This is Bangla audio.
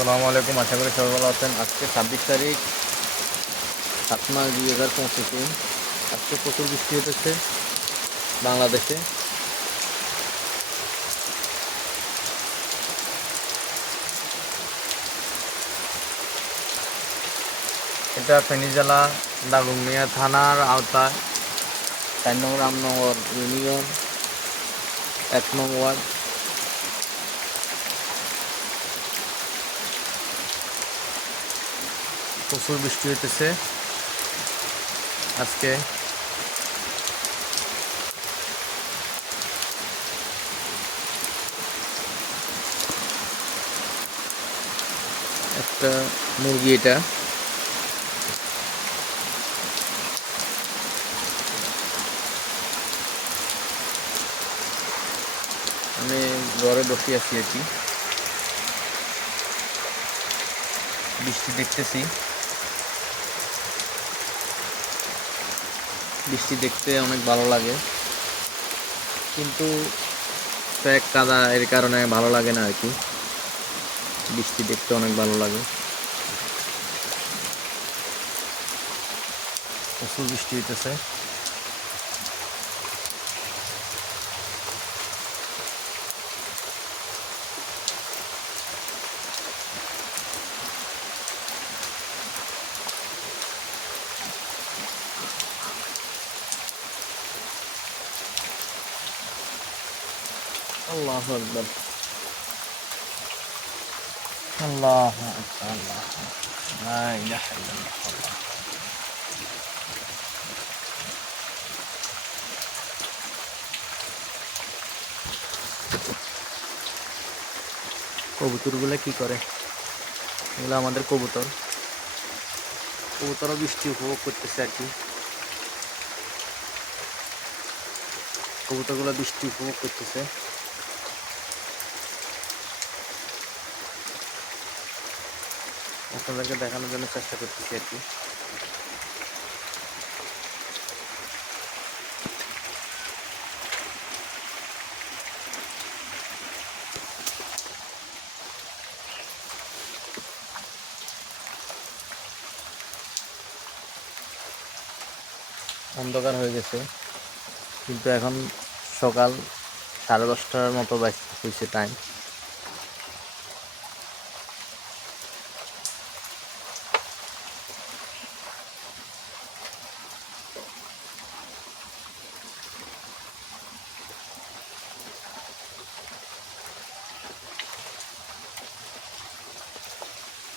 সালামু আলাইকুম, আশা করি সবাই ভালো আছেন। আজকে ছাব্বিশ তারিখ, সাত মাস দুই হাজার পঁচিশে। আজকে প্রচুর বৃষ্টি হতেছে বাংলাদেশে। এটা ফেনী জেলা থানার আওতায়। চার নং রামনগর ইউনিয়ন, এক নং ওয়ার্ড। প্রচুর বৃষ্টি হইতেছে। আজকে একটা মুরগি এটা। আমি ঘরে বসে আছি আর কি। বৃষ্টি দেখতেছি। বৃষ্টি দেখতে অনেক ভালো লাগে। কিন্তু প্যাক কাদা এর কারণে ভালো লাগে না আর কি বৃষ্টি দেখতে অনেক ভালো লাগে। প্রচুর বৃষ্টি হইতেছে। আল্লাহ আকবর। আল্লাহ আল্লাহ কবুতরগুলো কি করে? এগুলো আমাদের কবুতর। কবুতরও বৃষ্টি উপভোগ করতেছে আর কি। কবুতরগুলো বৃষ্টি উপভোগ করতেছে। আপনাদেরকে দেখানোর জন্য চেষ্টা করতেছি আর কি। অন্ধকার হয়ে গেছে, কিন্তু এখন সকাল সাড়ে দশটার মতো হয়েছে টাইম